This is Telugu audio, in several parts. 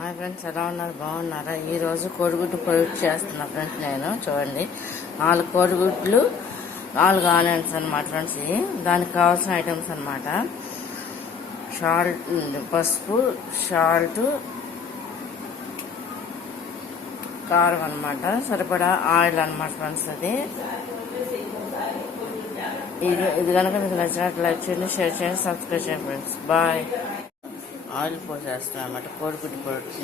హాయ్ ఫ్రెండ్స్, ఎలా ఉన్నారు? బాగున్నారా? ఈరోజు కోడిగుడ్డు పొరుగు చేస్తున్నా ఫ్రెండ్స్. నేను చూడండి, 4 కోడిగుడ్లు, 4 ఆనియన్స్ అనమాట ఫ్రెండ్స్. దానికి కావాల్సిన ఐటమ్స్ అనమాట: పసుపు, సాల్ట్, కారం అనమాట, సరిపడా ఆయిల్ అనమాట ఫ్రెండ్స్. ఇది కనుక మీకు నచ్చినట్లు లైక్ చేయండి, షేర్ చేయండి, సబ్స్క్రైబ్ చేయండి ఫ్రెండ్స్. బాయ్. ఆయిల్ పోసేస్తాం అన్నమాట. కోడిగుడ్డు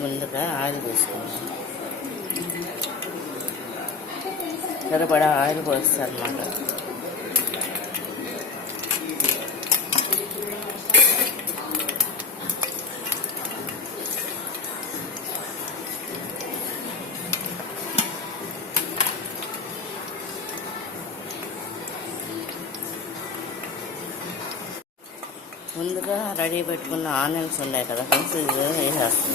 ముందుగా ఆయిల్ వేసుకోండి, సరిపడా ఆయిల్ పోస్తాం అన్నమాట. ముందుగా రెడీ పెట్టుకున్న ఆనియన్స్ ఉన్నాయి కదా ఫ్రెండ్స్, ఇది వేసేస్తాం.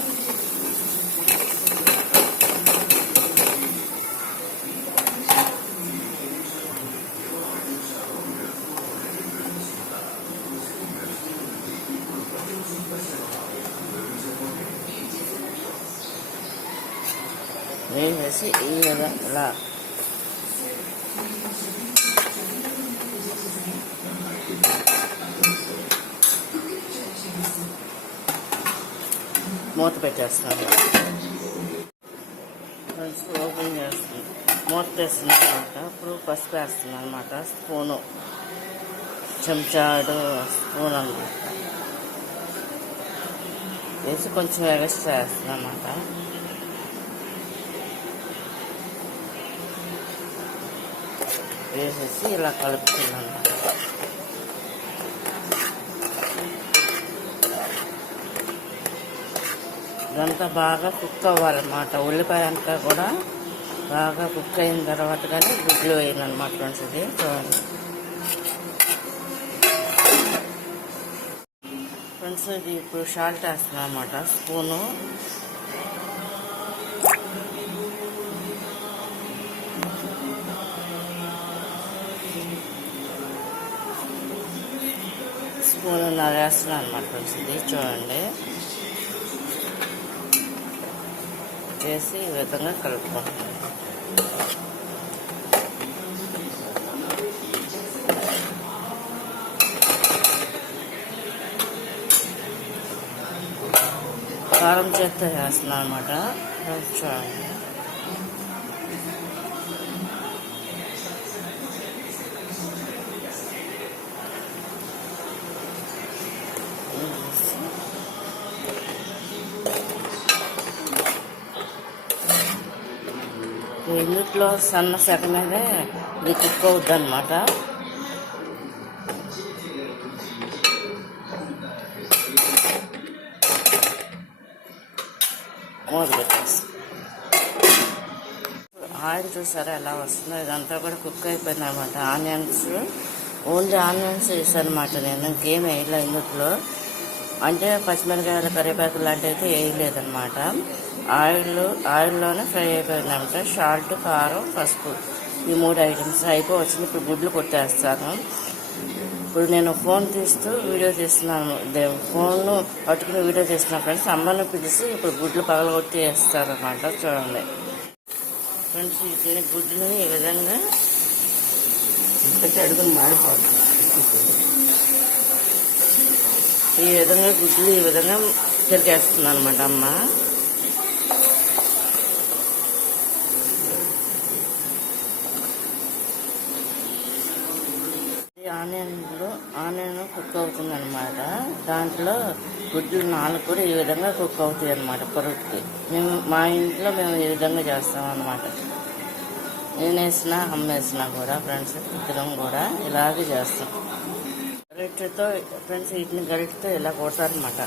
వేసేసి ఈ విధంగా మూత పెట్టేస్తాను ఫ్రెండ్స్. ఓపెన్ చేస్తాను, మూత వేస్తున్నాను అనమాట. ఇప్పుడు పసుపు వేస్తున్నాను అనమాట. స్పూను, చెంచాడు స్పూన్ అనమాట వేసి కొంచెం ఎగస్ట్రా వేస్తున్నాను అనమాట. వేసేసి ఇలా కలుపుతున్నాను అనమాట. ఇదంతా బాగా కుక్ అవ్వాలన్నమాట. ఉల్లిపాయ అంతా కూడా బాగా కుక్ అయిన తర్వాత కానీ గుడ్లు వేయాలన్నమాట ఫ్రెండ్స్. ఇది చూడండి ఫ్రెండ్స్. ఇది ఇప్పుడు సాల్ట్ వేస్తున్నాను అన్నమాట. స్పూను, వేస్తున్నాను అన్నమాట ఫ్రెండ్స్. ఇది చూడండి, చేసి ఈ విధంగా కలుపుకుంటాను. కారం చేస్తే వేస్తున్నాను అనమాట. చూడండి, ఇందులో సన్న సెగ మీదే ఇది కుక్ అవుద్ది అనమాట. మూత పెట్టేసి ఆయిల్ చూసారా ఎలా వస్తుందో. ఇదంతా కూడా కుక్ అయిపోయింది అనమాట. ఆనియన్స్, ఓన్లీ ఆనియన్స్ వేసాను అనమాట. నేను ఇంకేం వేయలే ఇందులో. అంటే పచ్చిమిరకాయలు, కరివేపాకు లాంటివి అయితే వేయలేదన్నమాట. ఆయిల్లోనే ఫ్రై అయిపోయింది అనమాట. సాల్ట్, కారం, పసుపు, ఈ 3 ఐటమ్స్ అయిపోవచ్చింది. ఇప్పుడు గుడ్లు కొట్టేస్తాను. ఇప్పుడు నేను ఫోన్ తీస్తూ వీడియో తీస్తున్నాను. ఫోన్ పట్టుకుని వీడియో తీస్తున్నాను ఫ్రెండ్స్. అమ్మను పిలిచి ఇప్పుడు గుడ్లు పగలగొట్టి వేస్తాను అనమాట. చూడండి ఫ్రెండ్స్, వీటిని గుడ్లని ఈ విధంగా అడుగుని మాడిపోతుంది. ఈ విధంగా గుడ్లు ఈ విధంగా తిరిగేస్తుంది అనమాట అమ్మ. ఆనియన్ కుక్ అవుతుంది అనమాట. దాంట్లో గుడ్లు 4 కూడా ఈ విధంగా కుక్ అవుతాయి అనమాట పొరుగుకి. మా ఇంట్లో మేము ఈ విధంగా చేస్తాం అనమాట. నేను వేసినా, అమ్మ వేసినా కూడా ఫ్రెండ్స్, ఇద్దరం కూడా ఇలాగే చేస్తాం. గరిటెతో ఫ్రెండ్స్, వీటిని గరిటెతో ఇలా కొడతారనమాట.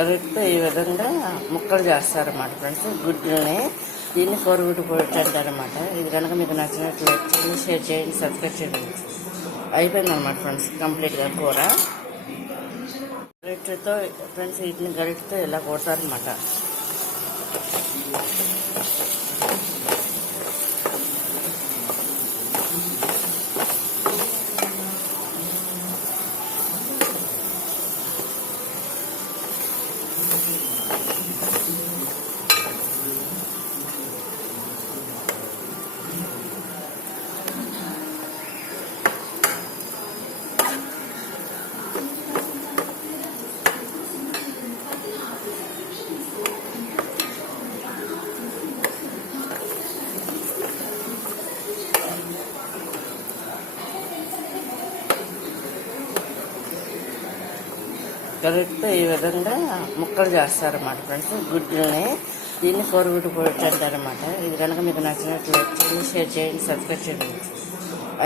కరెక్ట్గా ఈ విధంగా ముక్కలు చేస్తారన్నమాట ఫ్రెండ్స్. గుడ్డుని దీన్ని కోడిగుడ్డు పొరట్టు అంటారన్నమాట. ఇది కనుక మీకు నచ్చినట్లయితే షేర్ చేయండి, సబ్స్క్రైబ్ చేయండి. అయిపోయిందన్నమాట ఫ్రెండ్స్ కంప్లీట్గా కూర. గరిటెతో ఫ్రెండ్స్ వీటిని గరిటెతో ఇలా కొడతారన్నమాట. కరెక్ట్గా ఈ విధంగా ముక్కలు చేస్తారన్నమాట ఫ్రెండ్స్. గుడ్డుని దీన్ని కోడిగుడ్డు పొరట్టు అంటారన్నమాట. ఇది కనుక మీకు నచ్చినట్లయితే షేర్ చేయండి, సబ్స్క్రైబ్ చేయండి.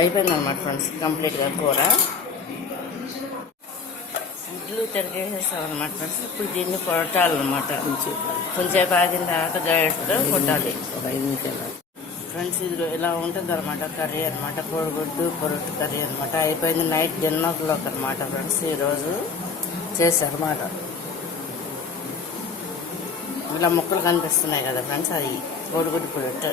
అయిపోయిందన్నమాట ఫ్రెండ్స్ కంప్లీట్గా కూర. గుడ్లు తిరిగేసేస్తామన్నమాట ఫ్రెండ్స్. ఇప్పుడు దీన్ని కొట్టాలన్నమాట. కొంచెం ఆగిన తర్వాత గరిటెతో కొట్టాలి ఫ్రెండ్స్. ఇది ఇలా ఉంటుంది అనమాట కర్రీ అనమాట. కోడిగుడ్డు పొరట్టు కర్రీ అనమాట. అయిపోయింది. నైట్ డిన్నర్లోకి అనమాట ఫ్రెండ్స్ ఈరోజు చేశారన్నమాట. ఇలా ముక్కలు కనిపిస్తున్నాయి కదా ఫ్రెండ్స్, అది కోడిగుడ్డు పొరట్టు.